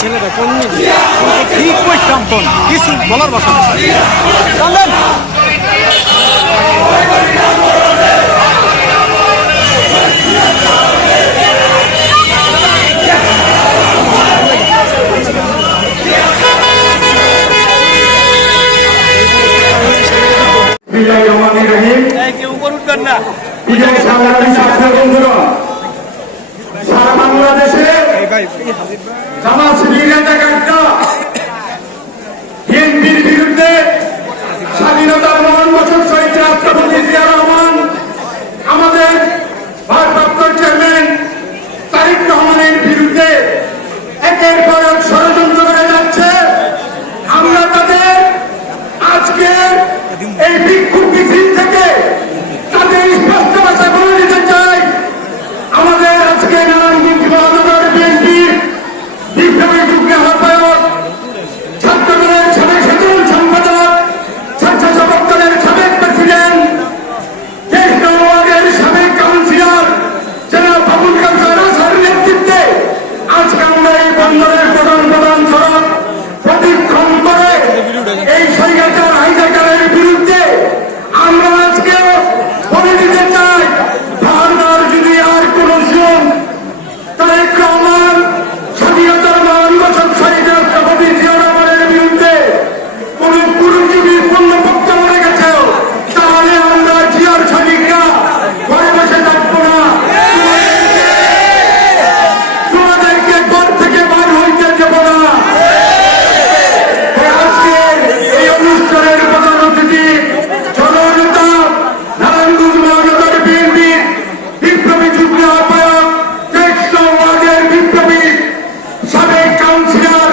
ছেলেটা কোন কি কইতাম তো কিছু বলার ভাষা বিজয় রহমান রহিম। বিজয় সংগ্রামী ছাত্র বন্ধুরা সারা বাংলাদেশে জামাত শিবিরের একটা বিএনপির বিরুদ্ধে স্বাধীনতার মহান বছর শহীদ রাষ্ট্রপতি জিয়া রহমান আমাদের ভারপ্রাপ্ত চেয়ারম্যান তারিক রহমানের বিরুদ্ধে একের পর এক ষড়যন্ত্র করে যাচ্ছে। আমরা তাদের আজকে এই বিক্ষোভ মিছিল থেকে তাদের স্পষ্ট ভাষা বলে দিতে চাই আমাদের আজকে নারায়ণগঞ্জ মহানগর বিএনপির বিপ্লবী যুগ্ম আহ্বায়ক ছাত্রদলের সাবেক সাধারণ সম্পাদক ছাত্র সবক দলের সাবেক প্রেসিডেন্ট দেশ নওয়াজের সাবেক কাউন্সিলর জেনারেল বাবুল কাউসার আসার নেতৃত্বে আজকে আমরা এই বন্দরের প্রধান প্রধান সড়ক প্রতিক্ষণ করে এই সৈকাচার হাইজাকারের বিরুদ্ধে আমরা আজকে বলে দিতে চাই ভারতার যদি আর কোন সুযোগ তারেক রহমান স্বাধীনতার মান বছর শহীদ রাষ্ট্রপতি জিয়া রহমানের বিরুদ্ধে কোন পুরুষজীবী পূর্ণ বক্তব্য রেখেছে তাহলে আমরা জিয়ার সৈনিকরা ঘরে বসে থাকব না তোমাদেরকে ঘর থেকে বার হইতে দেব না আজকের এই অনুষ্ঠানের প্রধান অতিথি জননেতা নারায়ণগঞ্জ মহানগর বিএনপির বিপ্লবী যুগ্ম আহ্বায়ক টেক্সট ওয়ার্ডের বিপ্লবী সাবেক কাউন্সিলর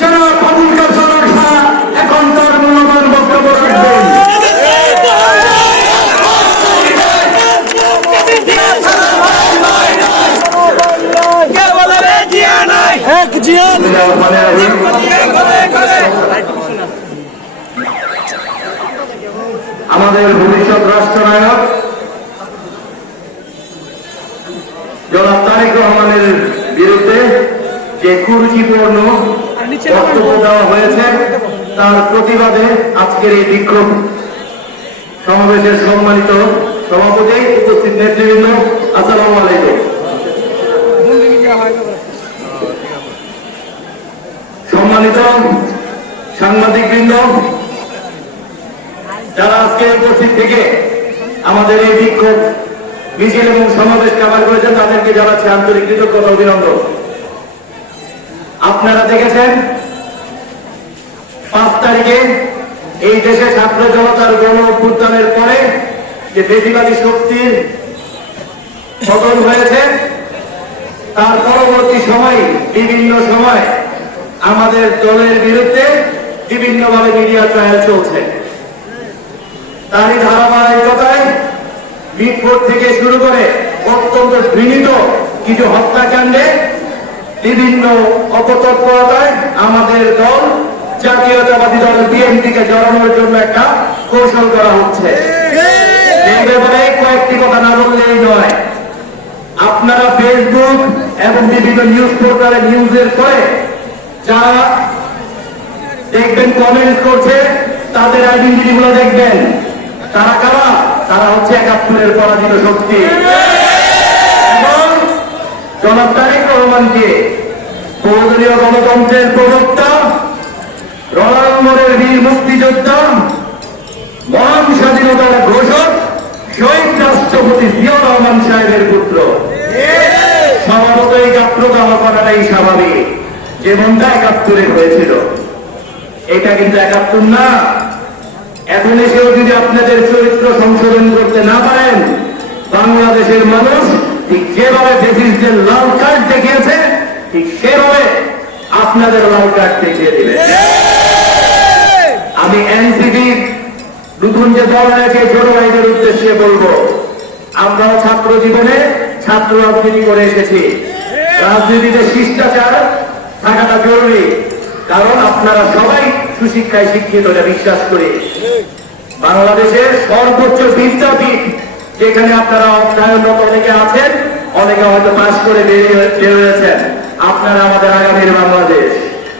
জনাব আবুল কাসার খান এখন তার মূল্যবান বক্তব্য রাখবেন এক জিয়ান। আমাদের ভবিষ্যৎ রাষ্ট্রনায়ক জনাব তারেক রহমানের বিরুদ্ধে যে কুরুচিপূর্ণ বক্তব্য দেওয়া হয়েছে তার প্রতিবাদে আজকের এই বিক্ষোভ সমাবেশের সম্মানিত সভাপতি উপস্থিত নেতৃবৃন্দ আসসালামু আলাইকুম। সম্মানিত সাংবাদিক বৃন্দ যারা আজকে উপস্থিত থেকে আমাদের এই বিক্ষোভ, মিছিল এবং সমাবেশ কাভার করেছেন, তাদেরকে জানাচ্ছি আন্তরিক কৃতজ্ঞতা অভিনন্দন। আপনারা দেখেছেন, পাঁচ তারিখে এই দেশে ছাত্র জনতার গণ অভ্যুত্থানের পরে যে বেশিবাদী শক্তির পতন হয়েছে, তার পরবর্তী সময়, বিভিন্ন সময় আমাদের দলের বিরুদ্ধে বিভিন্নভাবে মিডিয়া ট্রায়াল চলছে। তারই ধারাবাহিকতায় মিটফোর্ট থেকে শুরু করে অত্যন্ত ঘৃণিত কিছু হত্যাকাণ্ডে বিভিন্ন অপতৎপরতায় আমাদের দল, জাতীয়তাবাদী দল বিএনপিকে জড়ানোর জন্য একটা কৌশল করা হচ্ছে। এই ব্যাপারে কয়েকটি কথা না বললেই নয়। আপনারা ফেসবুক এবং বিভিন্ন নিউজ পোর্টালে নিউজের পরে যারা দেখবেন কমেন্ট করছে, তাদের আইডেন্টিটি গুলো দেখবেন। তারা কারা? তারা হচ্ছে একাত্তরের পরাজিত শক্তি। এবং জনাব তারেক রহমানকে বহুদলীয় গণতন্ত্রের প্রবক্তা রণাঙ্গনের বীর মুক্তিযোদ্ধা, মহান স্বাধীনতার ঘোষক, শহীদ রাষ্ট্রপতি জিয়া রহমান সাহেবের পুত্র। স্বভাবত একাত্র দাওয়া করাটাই স্বাভাবিক। যেমনটা একাত্তরে হয়েছিল, এটা কিন্তু একাত্তর না। এখন এসেও যদি আপনাদের চরিত্র সংশোধন করতে না পারেন, বাংলাদেশের মানুষ ঠিক যেভাবে ফেসিসদের লাল কার্ড দেখিয়েছে, ঠিক সেভাবে আপনাদের লাল কার্ড দেখিয়ে দিবে। আমি এনসিপি, নতুন যে দল রয়েছে ছোট ভাইদের উদ্দেশ্যে বলব, আমরাও ছাত্র জীবনে ছাত্র রাজনীতি করে এসেছি। রাজনীতিতে শিষ্টাচার থাকাটা জরুরি কারণ আপনারা সবাই সুশিক্ষায় শিক্ষিত বিশ্বাস করি। বাংলাদেশের সর্বোচ্চ বিদ্যাপীঠ যেখানে আপনারা অধ্যয়নরত অনেকে আছেন অনেকে হয়তো পাশ করে বেরিয়ে বেরিয়েছেন। আপনারা আমাদের আগামীর বাংলাদেশ।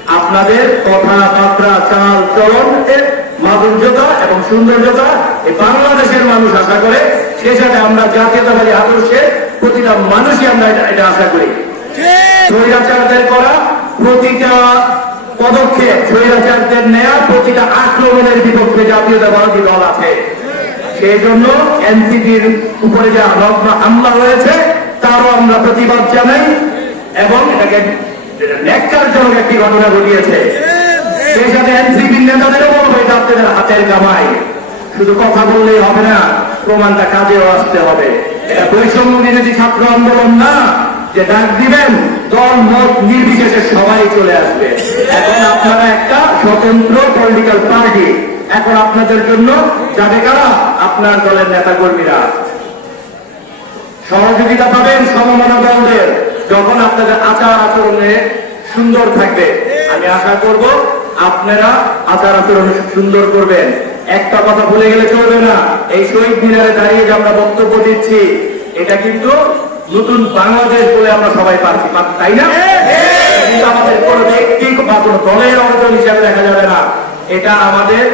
আপনাদের কথাবার্তা চাল চলনের মাধুর্যতা এবং সৌন্দর্যতা এই বাংলাদেশের মানুষ আশা করে। সে সাথে আমরা জাতীয়তাবাদী আদর্শে প্রতিটা মানুষই আমরা এটা- এটা আশা করি। করা প্রতিটা পদক্ষেপ স্বৈরাচারদের নেয়া, প্রতিটা আক্রমণের বিপক্ষে জাতীয়তাবাদী দল আছে। সেই জন্য এনসিপির উপরে যে নগ্ন হামলা হয়েছে, তারও আমরা প্রতিবাদ জানাই এবং এটাকে ন্যাক্কারজনক একটি ঘটনা ঘটিয়েছে। সেই সাথে এনসিপির নেতাদেরও বলব এটা আপনাদের হাতের কামাই। শুধু কথা বললেই হবে না, প্রমাণটা কাজেও আসতে হবে। এটা বৈষম্য বিরোধী ছাত্র আন্দোলন না, যে ডাক দিবেন, দল মত নির্বিশেষে সবাই চলে আসবে। এখন আপনারা একটা স্বতন্ত্র পলিটিক্যাল পার্টি এখন আপনাদের জন্য যাবে কারা? আপনার দলের নেতা কর্মীরা সহযোগিতা পাবেন সমমনা দলদের। যখন আপনাদের আচার আচরণে সুন্দর থাকবে। আমি আশা করব আপনারা আচার আচরণ সুন্দর করবেন। একটা কথা ভুলে গেলে চলবে না। এই শহীদ মিনারে দাঁড়িয়ে যে আমরা বক্তব্য দিচ্ছি, এটা কিন্তু নতুন বাংলাদেশ বলে আমরা সবাই পাচ্ছি তাই না? কোনো কোনো এটা আমাদের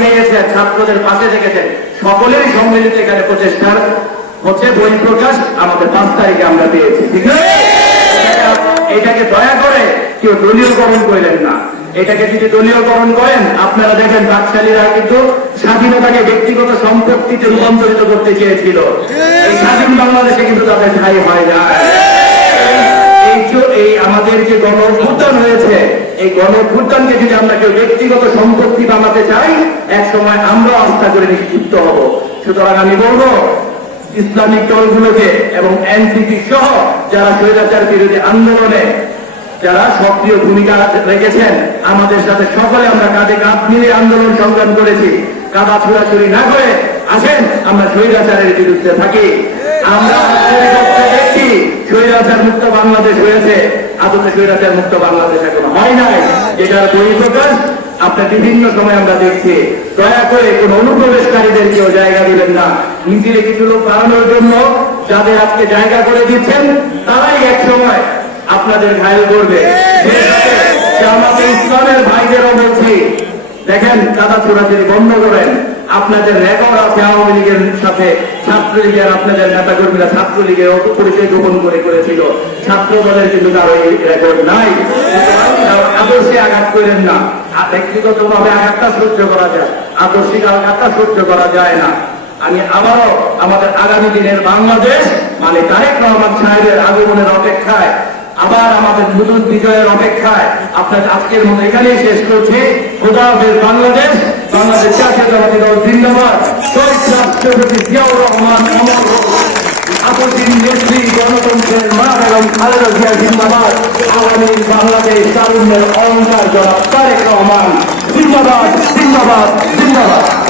খেয়েছেন, ছাত্রদের পাশে থেকেছেন সকলেরই সম্মিলিত এখানে প্রচেষ্টার হচ্ছে বই প্রকাশ আমাদের পাঁচ তারিখে আমরা পেয়েছি। ঠিক আছে? এটাকে দয়া করে কেউ দলীয়করণ করলেন না। এটাকে যদি দলীয়করণ করেন আপনারা দেখেন বাকশালীরা কিন্তু স্বাধীনতাকে ব্যক্তিগত সম্পত্তিতে রূপান্তরিত করতে চেয়েছিল। এই স্বাধীন বাংলাদেশে কিন্তু তাদের ঠাই হয় না। এই আমাদের যে গণ অভ্যুত্থান হয়েছে এই গণ অভ্যুত্থানকে যদি আমরা কেউ ব্যক্তিগত সম্পত্তি বানাতে চাই এক সময় আমরা আস্থা করে নিযুক্ত হব। সুতরাং আমি বলব ইসলামিক দলগুলোকে এবং এনসিপি সহ যারা স্বৈরাচার বিরোধী আন্দোলনে যারা সক্রিয় ভূমিকা রেখেছেন, আমাদের সাথে সকলে আমরা কাঁধে কাঁধ মিলে আন্দোলন সংগ্রাম করেছি। কাদা ছুড়াছুড়ি না করে আসেন, আমরা স্বৈরাচারের বিরুদ্ধে থাকি। আমরা দেখছি, স্বৈরাচার মুক্ত বাংলাদেশ হয়েছে। আদতে স্বৈরাচার মুক্ত বাংলাদেশ এখন হয় নাই। যেটার বহিঃপ্রকাশ আপনার বিভিন্ন সময় আমরা দেখছি। দয়া করে কোন অনুপ্রবেশকারীদের কেউ জায়গা দিবেন না। নিজের কিছু লোক বাড়ানোর জন্য যাদের আজকে জায়গা করে দিচ্ছেন, তারাই এক সময় আপনাদের ঘায়ল করবে। আমাদের ইসলামের ভাইদেরও বলছি দেখেন কাদা ছোড়াছুড়ি বন্ধ করেন। আপনাদের রেকর্ড আছে আওয়ামী লীগের সাথে। ছাত্রলীগের আপনাদের নেতা কর্মীরা ছাত্রলীগের পরিচয় গোপন করে করেছিল। ছাত্র দলের কিন্তু তার ওই রেকর্ড নাই। আদর্শে আঘাত করেন না। ব্যক্তিগত ভাবে আঘাতটা সহ্য করা যায়। আদর্শিক আঘাতটা সহ্য করা যায় না। আমি আবারও আমাদের আগামী দিনের বাংলাদেশ মানে তারেক রহমান সাহেবের আগমনের অপেক্ষায় আবার আমাদের নতুন বিজয়ের অপেক্ষায় আপনার আজকের মতো এখানেই শেষ করছি। খোদা হাফেজ বাংলাদেশ বাংলাদেশ জাতীয়তাবাদী দল জিন্দাবাদ। শহীদ রাষ্ট্রপতি জিয়াউর রহমান, অমর। আপসীন নেত্রী গণতন্ত্রের মা এবং খালেদা জিয়া জিন্দাবাদ। আগামী বাংলাদেশ তারুণ্যের জনাব তারেক রহমান। জিন্দাবাদ জিন্দাবাদ জিন্দাবাদ।